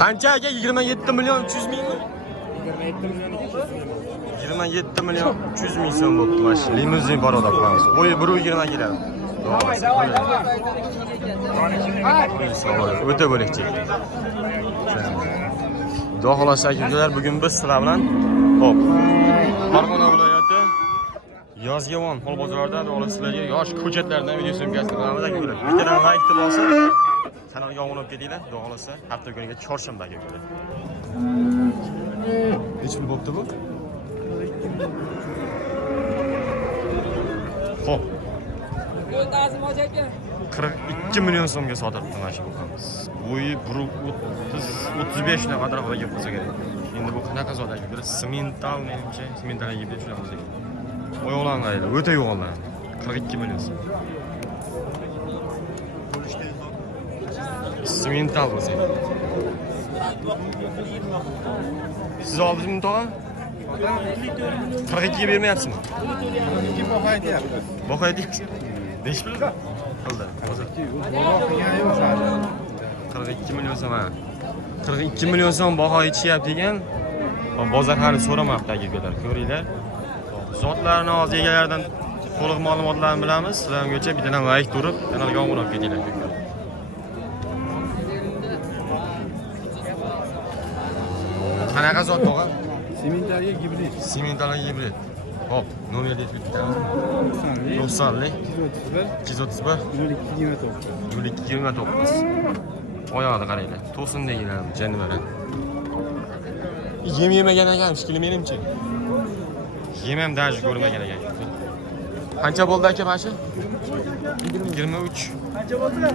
Qancha aka? 27 million 300 mingmi? 27 million 300 ming so'm bo'pti mana shu limuzin baroda qilamiz. Bo'yi 1.20 keladi. O'ta bo'lakcha. Xudo xolasa akalar, bugun biz sizlar bilan hop Farg'ona viloyati Yozyovon xol bozorida sizlarga yosh ko'chatlardan video syomkasini qilamiz akalar. Bittadan like qilib olsa, kanalga obuna bo'lib ketinglar. Xudo xolasa hafta kuniga chorshanba akalar. Nech pul bo'pti bu? Hop. 42 million so'mga sodir qildi mana shu bo'lamiz. Bo'yi 1.35 na qadar bo'lib bo'lsa kerak. Endi bu qanaqa zoda akalar? Semental menimcha, semental yeb shunaqa bo'lsa kerak. Oyoqlanmaydi, o'ta yo'g'onlar. 42 million so'm. Semental bo'lsa kerak. Siz oldingizmi tog'a? 42 ga bermayapsizmi? 42 baho aytyapti. Baho aytyapsiz. Nech pul qildi? Hozir 42 million so'm. 42 million so'm baho aytishyapti ekan. Bozor hali so'ramabdi akalar. Ko'ringlar. Zotlarni hozir egalaridan to'liq ma'lumotlarni bilamiz. Sizlargacha bittadan like turib, kanalga obuna bo'lib ketinglar. Qanaqa zot tog'a? Sementalga gibrid. Sementalga gibrid. Hop, nomer aytib bitamiz. 90lik 231 0229. Oyog'ida qaranglar. To'sindagilar janivar. Yem yemagan ekan, shikili menimcha. Yem ham даже ko'rmagan ekan. Qancha bo'ldi aka mana shu? 23. Qancha bo'ldi?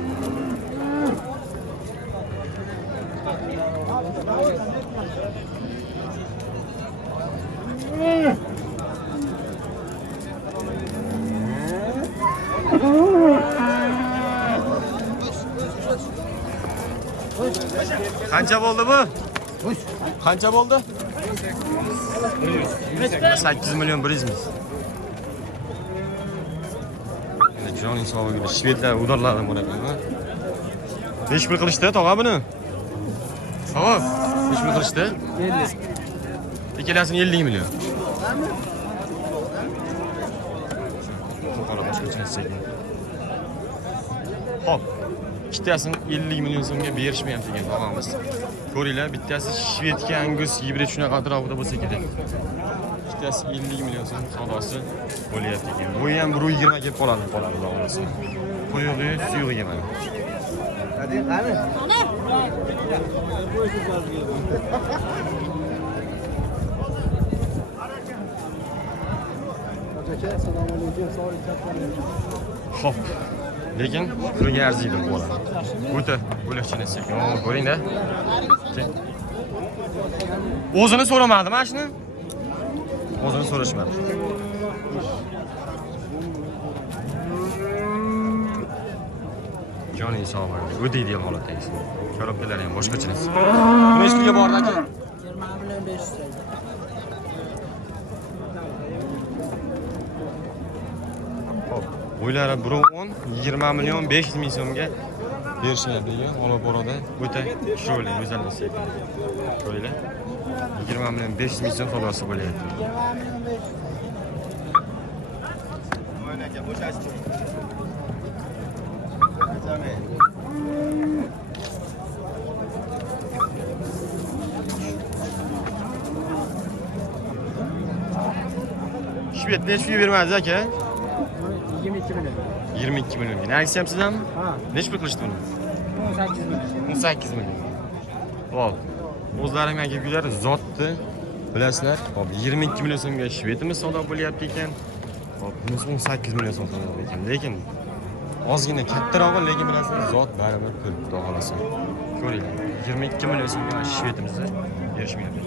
Qancha bo'ldi bu? Qancha bo'ldi? 8 million 100 ming. Endi jon hisobiga shvedlar udorlardan bo'ladimi? Nech pul qilishdi tog'a buni? Hop, nech pul qilishdi? 50. Ikkalasini 50 million. Qora boshqacha sekin. Hop. Ikkitasini 50 million so'mga berishmayapti ekan tog'amiz. Ko'ringlar, bittasi Shvedga Angus gibrid shunaqa atrofida bo'lsa kerak. Ikkitasi 50 million so'm savdosi bo'lyapti ekan. Bu ham 1.20 ga qoladi tog'amiz. Qo'yig'i suyug'iga mana. Hadi, qani? Assalomu alaykum. Hop. Lekin pulga arziydi bu bola. O'ta bo'lakchani sekin. Ko'ring-da. O'zini so'ramadi mana shuni. O'zini so'rashmadi. Joni hisobi. O'ta ideal holatdagi. Korobkalar ham boshqacha. Nima ishga bordi aka? 20 million 500. O'ylari 1.10 20 million 500 ming so'mga berishadi degan olib boradi. O'ta chiroyli, go'zal narsa. Ko'ringlar. 20 million 500 ming so'm savdosi bo'lyapti. 20 million. Shved nechga bermadingiz aka? 22 million. 22 million. Nagisi ham sizlarmi? Ha. Nech pul qilishdi buni? 18 million. 18 million. Hop. O'zlaring akalar zotni bilasizlar. Hop, 22 million so'mga shvedimiz savdo bo'lyapti ekan. Hop, bunisi 18 million so'm savdo ekan. Lekin ozgina kattarog'i, lekin bilasizlar, zot baribir pul, xudo xolasa. Ko'ringlar. 22 million so'mga shvedimizni berishmayapti.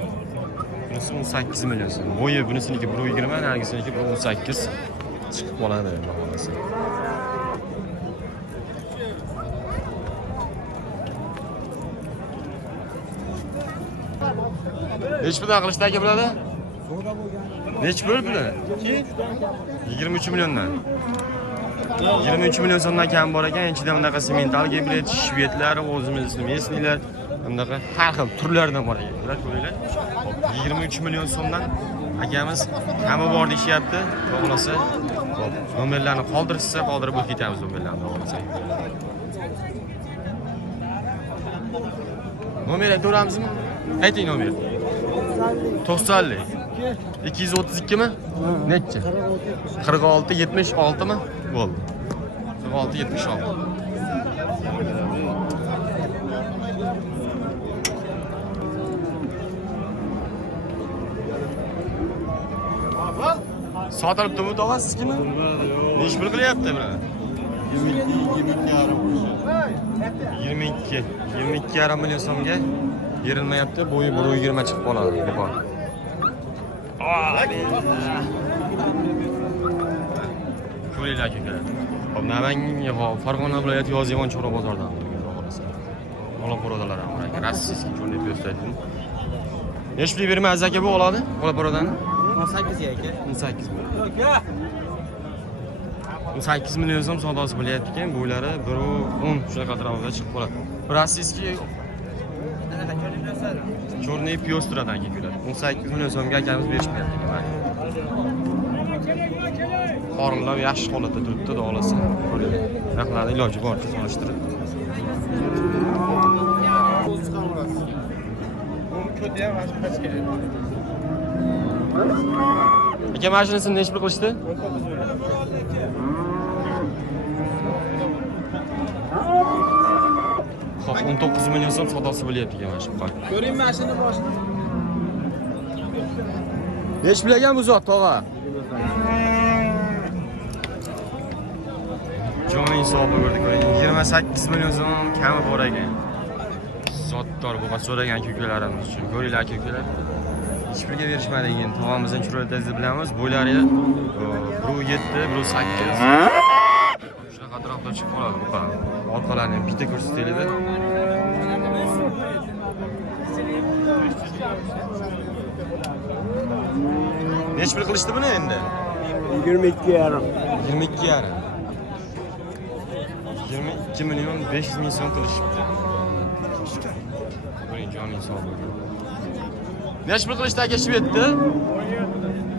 Bunisi 18 million so'm. Bo'yi bunisiniki 1.20, narigisiniki 1.18 chiqib qoladi, xudo xolasa. Nech puldan qilishdi aka bularni? Nech pul bular? 23 milliondan. 23 million so'mdan kam bor ekan. Ichida bunaqa semental gibrid, shvedlar, o'zimiz mesnilar, bunaqa har xil turlardan bor ekan. Ular ko'ringlar. 23 million so'mdan akamiz hamma bor deyapti. Xo'plasa, hop, nomerlarni qoldirsa, qoldirib o'tib ketamiz nomerlarni xo'plasa. Nomer aytaveramizmi? Ayting nomer. 90 232 mi? Necha? 46 76 mi? Bo'ldi. 46 76. Sotilibdimi tog'a sizkimi? Nechi pul qilyapti bular? 22,5 million so'mga berilmayapti. Bo'yi 1.20 chiqib qoladi. Qo'pol. Ko'ringlar aka. Hop, Namangan va Farg'ona viloyati Yozyovon Chorva bozoridan to'g'risi. Ola birodalar ham bor ekan. Rossiyskiy cho'rni piyostaydi. Nechi pul bermaysiz aka bu oladi? Ola birodan? 18 aka. 18 million. 18 million so'm savdosi bo'lyapti ekan. Bo'ylari 1.10 shunaqa atrofida chiqib qoladi. Rossiyskiy cho'rni piyostiradan keladi. 18 million so'mga akamiz berishmayapti ekan. Qorinlar yaxshi holatda turibdi, xudo xohlasa. Narxlarni iloji boricha solishtirib. Aka mashinasini nechi pul qilishdi? Xo'p, 19 million so'm savdosi bo'lyapti ekan mana shu. Ko'ring mashina boshini. Nechi pul ekan bu zot, tog'a? Jo'ning hisobi ko'rdik. 28 million so'm kami bor ekan. Zotdor bu so'ragan ko'klarimiz uchun. Ko'ringlar ko'klar. Hech pulga berishmadi ekan. Tog'amizning chiroyli bilamiz. Bo'ylari 1.7, 1.8. Shunaqa atrofda chiqib qoladi bu qan. Orqalarini ham bitta ko'rsataylik-da. Nechi pul qilishdi buni endi? 22,5. 22,5. 22 million 500 ming so'm qilishibdi. Ko'ring joning hisobi. Nechi pul qilishdi aka shvedni?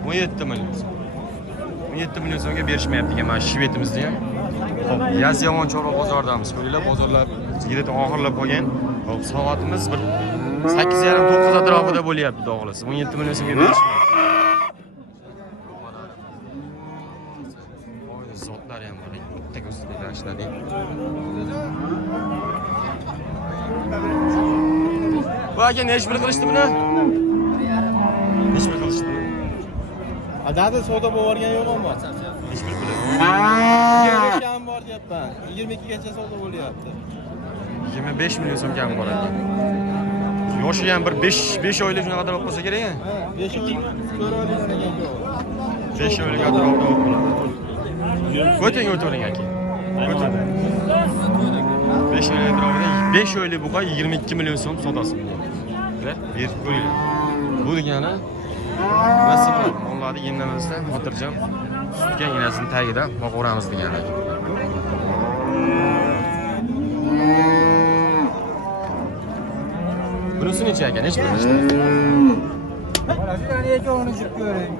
17 million so'm. 17 million so'mga berishmayapti ekan mana shvedimizni ham. Xo'p, Yozyovon Chorva bozoridamiz. Ko'ringlar, bozorlar yigit oxirlab qolgan. Xo'p, soatimiz bir 8:30-9 atrofida bo'lyapti, xudo xolasa. 17 million so'mga berishmayapti. Zotlar ham bor. Bitta ko'rsatib ishladik. Bu aka nechi pul qilishdi buni? Nechi pul qilishdi? Adada savdo bo'lgan yo'qmi? Nechi pul puli? Kam bor deyapman. 22 gacha savdo bo'lyapti. 25 million so'm kam bor ekan. Yoshi ham bir 5 oylik shunaqa qadar bo'lsa kerak-a? 5 oylik 4 oylik degan yo'q. 5 oylik atrofida bo'ladi. O'ting o'tiring aka. O'tiring. 5 oylik atrofida 5 oylik buqa 22 million so'm savdosi bo'ladi. Berib qo'yinglar. Bu degani masala mollarni yemlamasdan xotirjam sutga inasini tagidan boqaveramiz degani. Bunisi necha aka? Necha pul? Mana shu necha o'rni chiqib ko'ring.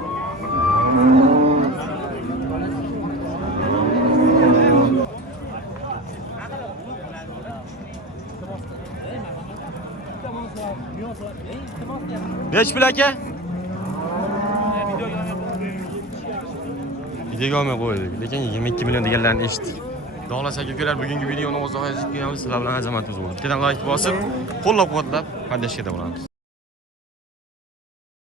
Nechi pul aka? Videoga olmay qo'ydik. Lekin 22 million deganlarni eshitdik. Xudoxolasa aka, bugungi videoni o'z oxiriga yetkazamiz. Sizlar bilan azamatimiz bo'ldi. Bittadan like bosib, qo'llab-quvvatlab, qadashga bo'lamiz.